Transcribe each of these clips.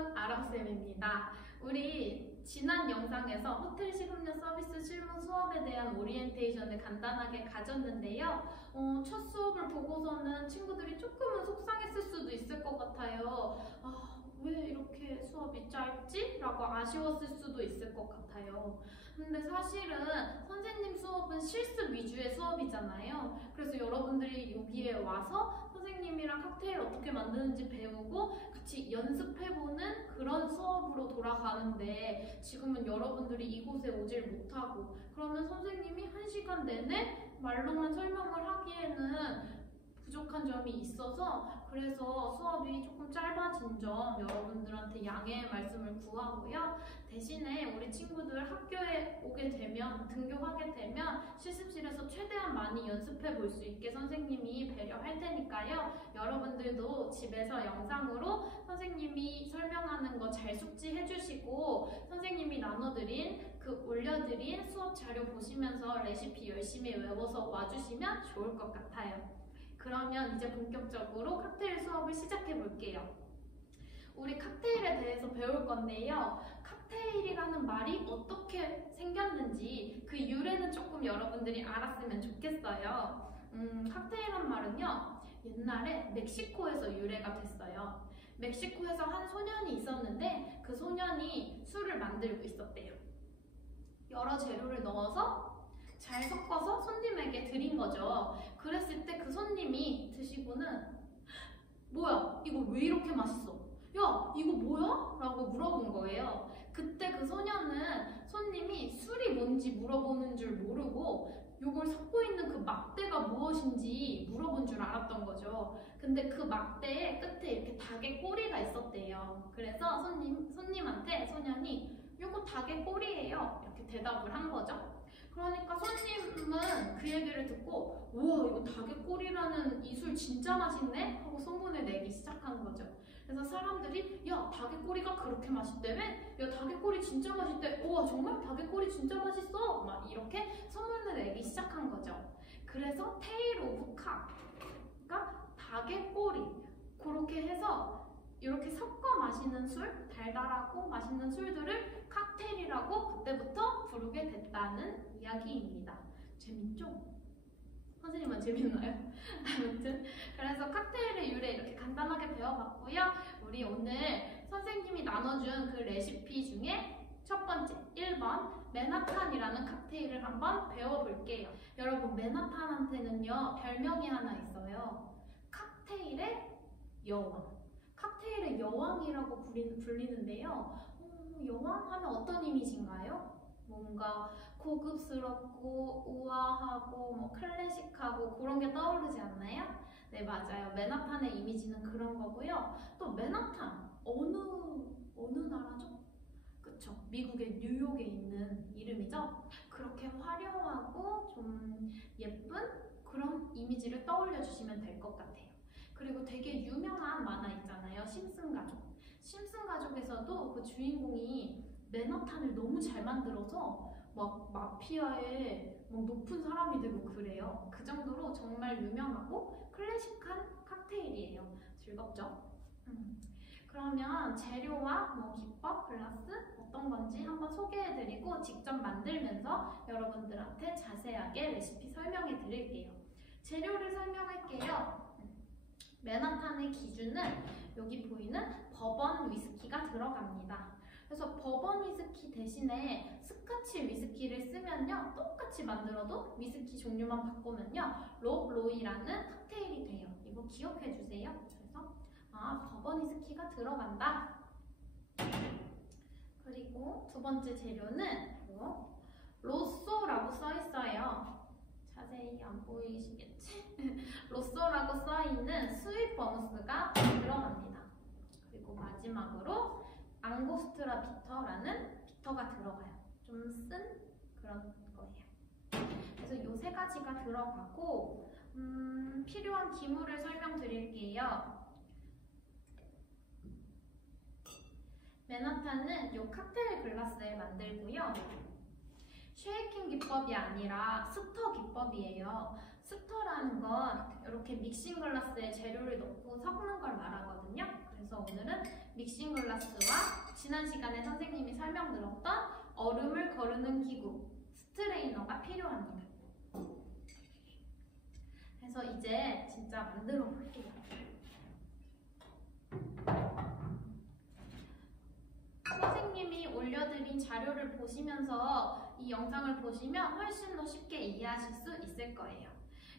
여러분, 아람쌤입니다. 우리 지난 영상에서 호텔 식음료 서비스 실무 수업에 대한 오리엔테이션을 간단하게 가졌는데요. 첫 수업을 보고서는 친구들이 조금은 속상했을 수도 있을 것 같아요. 왜 이렇게 수업이 짧지? 라고 아쉬웠을 수도 있을 것 같아요. 근데 사실은 선생님 수업은 실습 위주의 수업이잖아요. 그래서 여러분들이 여기에 와서 선생님이랑 칵테일 어떻게 만드는지 배우고 같이 연습해보는 그런 수업으로 돌아가는데, 지금은 여러분들이 이곳에 오질 못하고 그러면 선생님이 1시간 내내 말로만 설명을 하기에는 부족한 점이 있어서, 그래서 수업이 조금 짧아진 점 여러분들한테 양해의 말씀을 구하고요. 대신에 우리 친구들 학교에 오게 되면, 등교하게 되면 실습실에서 최대한 많이 연습해 볼 수 있게 선생님이 배려할 테니까요. 여러분들도 집에서 영상으로 선생님이 설명하는 거 잘 숙지해 주시고, 선생님이 나눠드린 올려드린 수업 자료 보시면서 레시피 열심히 외워서 와주시면 좋을 것 같아요. 그러면 이제 본격적으로 칵테일 수업을 시작해 볼게요. 우리 칵테일에 대해서 배울 건데요. 칵테일이라는 말이 어떻게 생겼는지 그 유래는 조금 여러분들이 알았으면 좋겠어요. 칵테일이란 말은요, 옛날에 멕시코에서 유래가 됐어요. 멕시코에서 한 소년이 있었는데 그 소년이 술을 만들고 있었대요. 여러 재료를 넣어서 잘 섞어서 손님에게 드린 거죠. 그랬을 때 그 손님이 드시고는 뭐야? 이거 왜 이렇게 맛있어? 야, 이거 뭐야? 라고 물어본 거예요. 그때 그 소년은 손님이 술이 뭔지 물어보는 줄 모르고 이걸 섞고 있는 그 막대가 무엇인지 물어본 줄 알았던 거죠. 근데 그 막대의 끝에 이렇게 닭의 꼬리가 있었대요. 그래서 손님한테 소년이 이거 닭의 꼬리예요, 이렇게 대답을 한 거죠. 그러니까 손님은 그 얘기를 듣고, 우와, 이거 닭의 꼬리라는 이 술 진짜 맛있네? 하고 소문을 내기 시작한 거죠. 그래서 사람들이, 야, 닭의 꼬리가 그렇게 맛있다며? 야, 닭의 꼬리 진짜 맛있대. 우와, 정말 닭의 꼬리 진짜 맛있어? 막 이렇게 소문을 내기 시작한 거죠. 그래서 테일 오브 칵가 닭의 꼬리, 그렇게 해서 이렇게 섞어 마시는 술, 달달하고 맛있는 술들을 칵테일이라고 그때부터 부르게 됐다는 이야기입니다. 재밌죠? 선생님은 재밌나요? 아무튼 그래서 칵테일의 유래 이렇게 간단하게 배워봤고요. 우리 오늘 선생님이 나눠준 그 레시피 중에 첫 번째 1번 맨하탄이라는 칵테일을 한번 배워볼게요. 여러분, 맨하탄한테는요 별명이 하나 있어요. 칵테일의 여왕. 칵테일의 여왕이라고 불리는데요. 여왕 하면 어떤 이미지인가요? 뭔가 고급스럽고 우아하고 뭐 클래식하고 그런 게 떠오르지 않나요? 네, 맞아요. 맨하탄의 이미지는 그런 거고요. 또 맨하탄, 어느 나라죠? 그쵸? 미국의 뉴욕에 있는 이름이죠? 그렇게 화려하고 좀 예쁜 그런 이미지를 떠올려 주시면 될 것 같아요. 그리고 되게 유명한 만화 있잖아요. 심슨 가족. 심슨 가족에서도 그 주인공이 맨하탄을 너무 잘 만들어서 막 마피아의 막 높은 사람이 되고 그래요. 그 정도로 정말 유명하고 클래식한 칵테일이에요. 즐겁죠? 그러면 재료와 뭐 기법, 글라스 어떤 건지 한번 소개해드리고 직접 만들면서 여러분들한테 자세하게 레시피 설명해 드릴게요. 재료를 설명할게요. 맨하탄의 기준은 여기 보이는 버번 위스키가 들어갑니다. 그래서 버번 위스키 대신에 스카치 위스키를 쓰면요, 똑같이 만들어도 위스키 종류만 바꾸면요 로이라는 칵테일이 돼요. 이거 기억해 주세요. 그래서 버번 위스키가 들어간다. 그리고 두 번째 재료는 로쏘라고 써 있어요. 자세히 안 보이시겠지? 로쏘라고 써있는 스윗 버무스가 들어갑니다. 그리고 마지막으로 앙고스트라 비터라는 비터가 들어가요. 좀 쓴 그런 거예요. 그래서 이 세 가지가 들어가고 필요한 기물을 설명드릴게요. 맨하탄은 이 칵테일 글라스에 만들고요. 쉐이킹 기법이 아니라 스터 기법이에요. 스터라는 건 이렇게 믹싱 글라스에 재료를 넣고 섞는 걸 말하거든요. 그래서 오늘은 믹싱 글라스와 지난 시간에 선생님이 설명 들었던 얼음을 거르는 기구 스트레이너가 필요합니다. 그래서 이제 진짜 만들어 볼게요. 선생님이 올려드린 자료를 보시면서 이 영상을 보시면 훨씬 더 쉽게 이해하실 수 있을 거예요.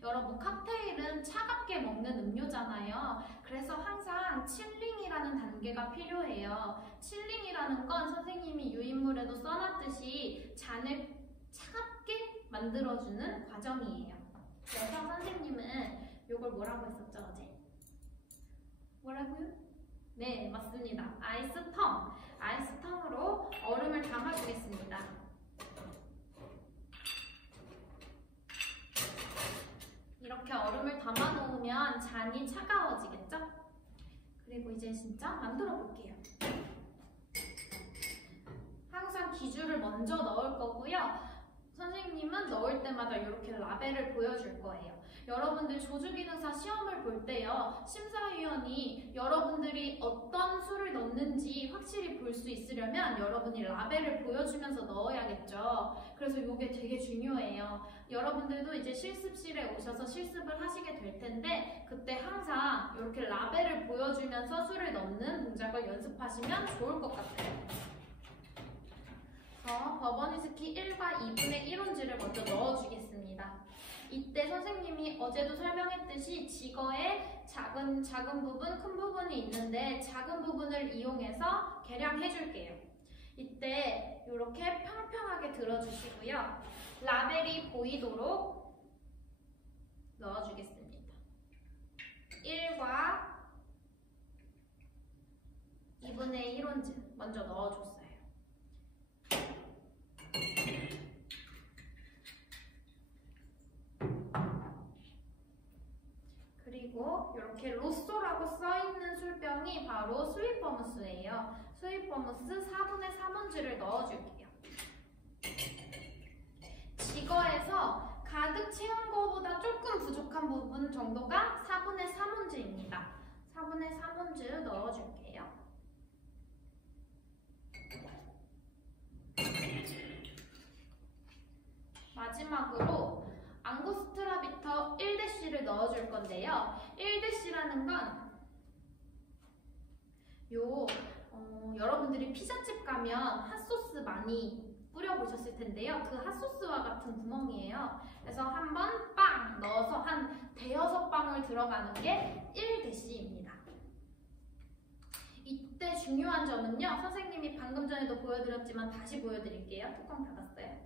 여러분, 칵테일은 차갑게 먹는 음료잖아요. 그래서 항상 칠링이라는 단계가 필요해요. 칠링이라는 건 선생님이 유인물에도 써놨듯이 잔을 차갑게 만들어주는 과정이에요. 그래서 선생님은 이걸 뭐라고 했었죠, 어제? 뭐라고요? 네, 맞습니다. 아이스텀. 아이스텀으로 얼음을 담아주겠습니다. 이렇게 얼음을 담아 놓으면 잔이 차가워지겠죠? 그리고 이제 진짜 만들어 볼게요. 항상 기주를 먼저 넣을 거고요. 선생님은 넣을 때마다 이렇게 라벨을 보여줄 거예요. 여러분들 조주기능사 시험을 볼 때요, 심사위원이 여러분들이 어떤 수를 넣는지 확실히 볼 수 있으려면 여러분이 라벨을 보여주면서 넣어야겠죠. 그래서 이게 되게 중요해요. 여러분들도 이제 실습실에 오셔서 실습을 하시게 될 텐데 그때 항상 이렇게 라벨을 보여주면서 수를 넣는 동작을 연습하시면 좋을 것 같아요. 버버니스키 1과 2분의 1온지를 먼저 넣어주겠습니다. 이때 선생님이 어제도 설명했듯이 지거에 작은 부분, 큰 부분이 있는데 작은 부분을 이용해서 계량해 줄게요. 이때 이렇게 평평하게 들어주시고요. 라벨이 보이도록 넣어주겠습니다. 1과 2분의 1온지 먼저 넣어줬어요. 그리고 이렇게 로쏘라고 써있는 술병이 바로 스윗버무스예요. 스윗버무스 4분의 3온즈를 넣어줄게요. 지거에서 가득 채운 거보다 조금 부족한 부분 정도가 4분의 3온즈입니다. 4분의 3온즈 넣어줄게요. 마지막으로 앙고스트라비터 1-를 넣어줄 건데요. 1-라는 건 여러분들이 피자집 가면 핫소스 많이 뿌려보셨을 텐데요. 그 핫소스와 같은 구멍이에요. 그래서 한번 빵 넣어서 한 대여섯 방울 들어가는 게 1-입니다. 이때 중요한 점은요. 선생님이 방금 전에도 보여드렸지만 다시 보여드릴게요. 뚜껑 닫았어요.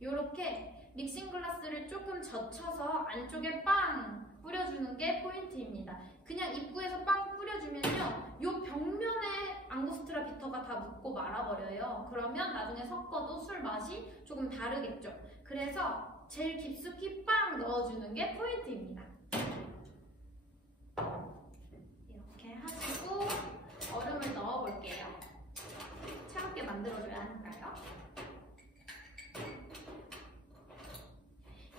이렇게 믹싱 글라스를 조금 젖혀서 안쪽에 빵 뿌려주는 게 포인트입니다. 그냥 입구에서 빵 뿌려주면요, 이 벽면에 앙고스트라 비터가 다 묻고 말아버려요. 그러면 나중에 섞어도 술 맛이 조금 다르겠죠. 그래서 제일 깊숙이 빵 넣어주는 게 포인트입니다. 이렇게 하시고 얼음을 넣어볼게요. 차갑게 만들어줘야 하니까요.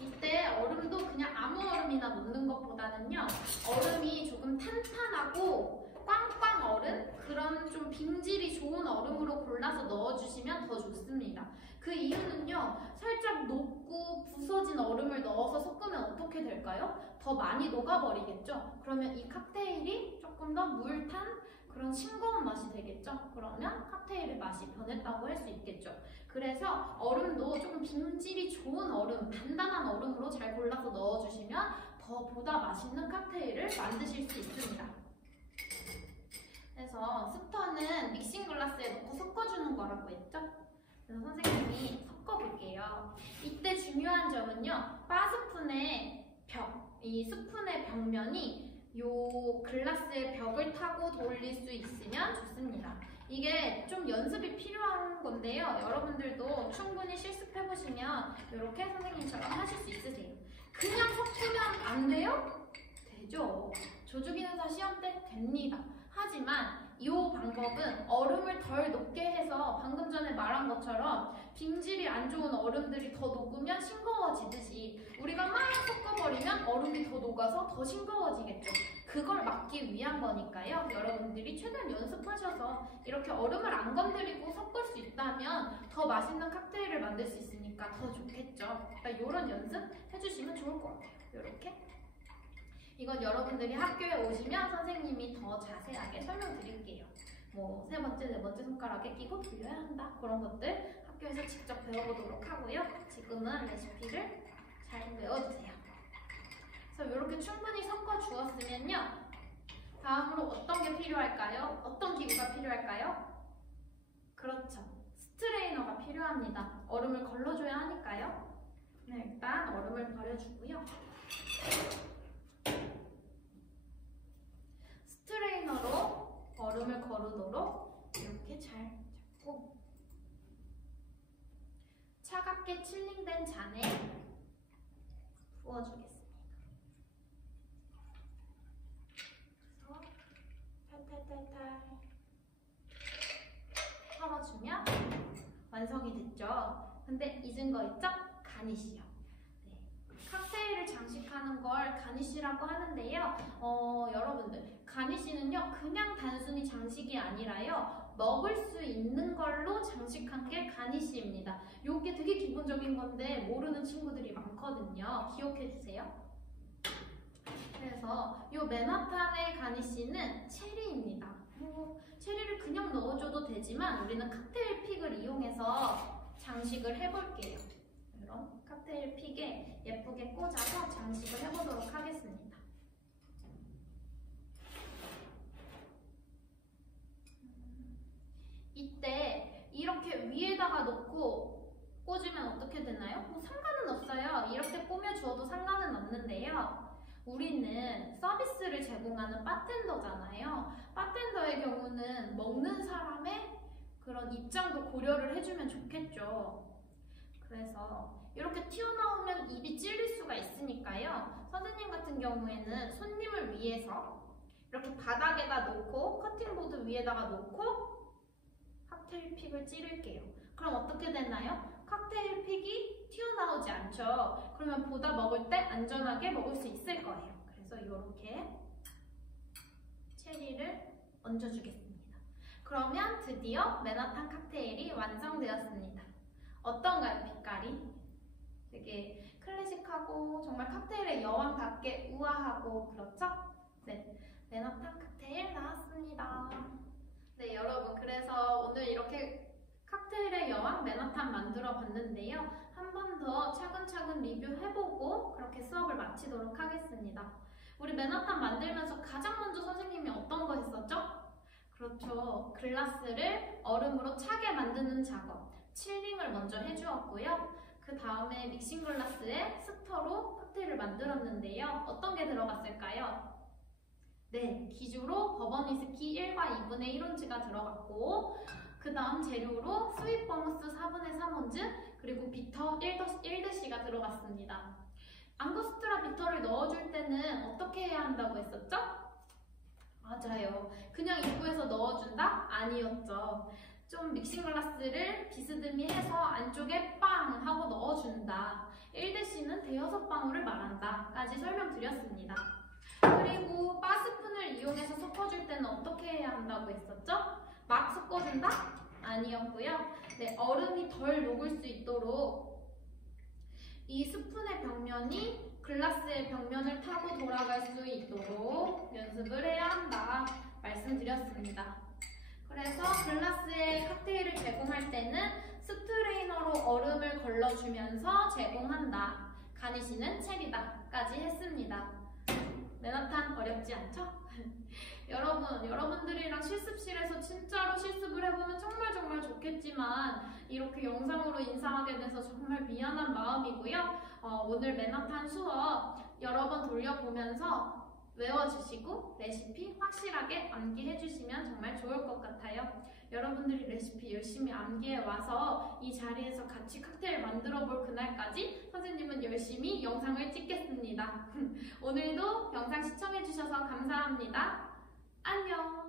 이때 얼음도 그냥 아무 얼음이나 넣는 것보다는요, 얼음이 조금 탄탄하고 빵빵 얼음? 그런 좀 빙질이 좋은 얼음으로 골라서 넣어주시면 더 좋습니다. 그 이유는요, 살짝 녹고 부서진 얼음을 넣어서 섞으면 어떻게 될까요? 더 많이 녹아버리겠죠? 그러면 이 칵테일이 조금 더 물탄 그런 싱거운 맛이 되겠죠? 그러면 칵테일의 맛이 변했다고 할 수 있겠죠. 그래서 얼음도 조금 빙질이 좋은 얼음, 단단한 얼음으로 잘 골라서 넣어주시면 더 보다 맛있는 칵테일을 만드실 수 있습니다. 그래서 스터는 믹싱 글라스에 넣고 섞어주는 거라고 했죠? 그래서 선생님이 섞어볼게요. 이때 중요한 점은요, 바스푼의 벽, 이 스푼의 벽면이 요 글라스의 벽을 타고 돌릴 수 있으면 좋습니다. 이게 좀 연습이 필요한 건데요. 여러분들도 충분히 실습해보시면 이렇게 선생님처럼 하실 수 있으세요. 그냥 섞으면 안 돼요? 되죠. 조주기능사 시험 때 됩니다. 하지만 이 방법은 얼음을 덜 녹게 해서 방금 전에 말한 것처럼 빙질이 안 좋은 얼음들이 더 녹으면 싱거워지듯이 우리가 막 섞어버리면 얼음이 더 녹아서 더 싱거워지겠죠. 그걸 막기 위한 거니까요. 여러분들이 최대한 연습 마셔서 이렇게 얼음을 안 건드리고 섞을 수 있다면 더 맛있는 칵테일을 만들 수 있으니까 더 좋겠죠. 그러니까 이런 연습 해주시면 좋을 것 같아요. 이렇게. 이건 여러분들이 학교에 오시면 선생님이 더 자세하게 설명드릴게요. 뭐 세 번째, 네 번째 손가락에 끼고 돌려야 한다. 그런 것들 학교에서 직접 배워보도록 하고요. 지금은 레시피를 잘 외워주세요. 그래서 이렇게 충분히 섞어 주었으면요. 다음으로 어떤 게 필요할까요? 어떤 기구가 필요할까요? 그렇죠. 스트레이너가 필요합니다. 얼음을 걸러줘야 하니까요. 네, 일단 얼음을 버려주고요. 스트레이너로 얼음을 거르도록 이렇게 잘 잡고 차갑게 칠링된 잔에 부어주겠습니다. 그래서 탈탈탈탈 털어주면 완성이 됐죠. 근데 잊은 거 있죠? 가니쉬요. 네. 칵테일을 장식하는 걸 가니쉬라고 하는데요. 여러분들 가니쉬는요 그냥 단순히 장식이 아니라요 먹을 수 있는 걸로 장식한 게 가니쉬입니다. 요게 되게 기본적인 건데 모르는 친구들이 많거든요. 기억해 주세요. 그래서 요 맨하탄의 가니쉬는 체리입니다. 체리를 그냥 넣어줘도 되지만 우리는 칵테일 픽을 이용해서 장식을 해볼게요. 그럼 칵테일 픽에 예쁘게 꽂아서 장식을 해보도록 하겠습니다. 이때 이렇게 위에다가 놓고 꽂으면 어떻게 되나요? 뭐 상관은 없어요. 이렇게 꾸며주어도 상관은 없는데요. 우리는 서비스를 제공하는 바텐더잖아요. 바텐더의 경우는 먹는 사람의 그런 입장도 고려를 해주면 좋겠죠. 그래서 이렇게 튀어나오면 입이 찔릴 수가 있으니까요. 선생님 같은 경우에는 손님을 위해서 이렇게 바닥에다 놓고 커팅보드 위에다가 놓고 칵테일 픽을 찌를게요. 그럼 어떻게 되나요? 칵테일 픽이 튀어나오지 않죠. 그러면 보다 먹을 때 안전하게 먹을 수 있을 거예요. 그래서 이렇게 체리를 얹어주겠습니다. 그러면 드디어 맨하탄 칵테일이 완성되었습니다. 어떤가요, 빛깔이? 되게 클래식하고 정말 칵테일의 여왕답게 우아하고 그렇죠? 네, 맨하탄 칵테일 나왔습니다. 네, 여러분, 그래서 오늘 이렇게 칵테일의 여왕 맨하탄 만들어 봤는데요. 한 번 더 차근차근 리뷰해보고 그렇게 수업을 마치도록 하겠습니다. 우리 맨하탄 만들면서 가장 먼저 선생님이 어떤 거 했었죠? 그렇죠. 글라스를 얼음으로 차게 만드는 작업, 칠링을 먼저 해주었고요. 그 다음에 믹싱 글라스에 스터로 칵테일을 만들었는데요. 어떤 게 들어갔을까요? 네, 기주로 버번 위스키 1과 2분의 1온즈가 들어갔고 그 다음 재료로 스윗 버무스 4분의 3온즈 그리고 비터 1더시가 들어갔습니다. 앙고스트라 비터를 넣어줄 때는 어떻게 해야 한다고 했었죠? 맞아요. 그냥 입구에서 넣어준다? 아니었죠. 좀 믹싱 글라스를 비스듬히 해서 안쪽에 빵 하고 넣어준다. 1대씨는 대여섯 방울을 말한다 까지 설명드렸습니다. 그리고 바스푼을 이용해서 섞어줄 때는 어떻게 해야 한다고 했었죠? 막 섞어준다? 아니었고요. 네, 얼음이 덜 녹을 수 있도록 이 스푼의 벽면이 글라스의 벽면을 타고 돌아갈 수 있도록 연습을 해야 한다 말씀드렸습니다. 그래서 글라스에 칵테일을 제공할 때는 스트레이너로 얼음을 걸러주면서 제공한다. 가니쉬는 체리다까지 했습니다. 맨하탄 어렵지 않죠? 여러분들이랑 실습실에서 진짜로 실습을 해보면 정말 좋겠지만 이렇게 영상으로 인사하게 돼서 정말 미안한 마음이고요. 오늘 맨하탄 수업 여러 번 돌려보면서 외워주시고 레시피 확실하게 암기해주시면 정말 좋을 것 같아요. 여러분들이 레시피 열심히 암기해와서 이 자리에서 같이 칵테일 만들어볼 그날까지 선생님은 열심히 영상을 찍겠습니다. 오늘도 영상 시청해주셔서 감사합니다. 안녕!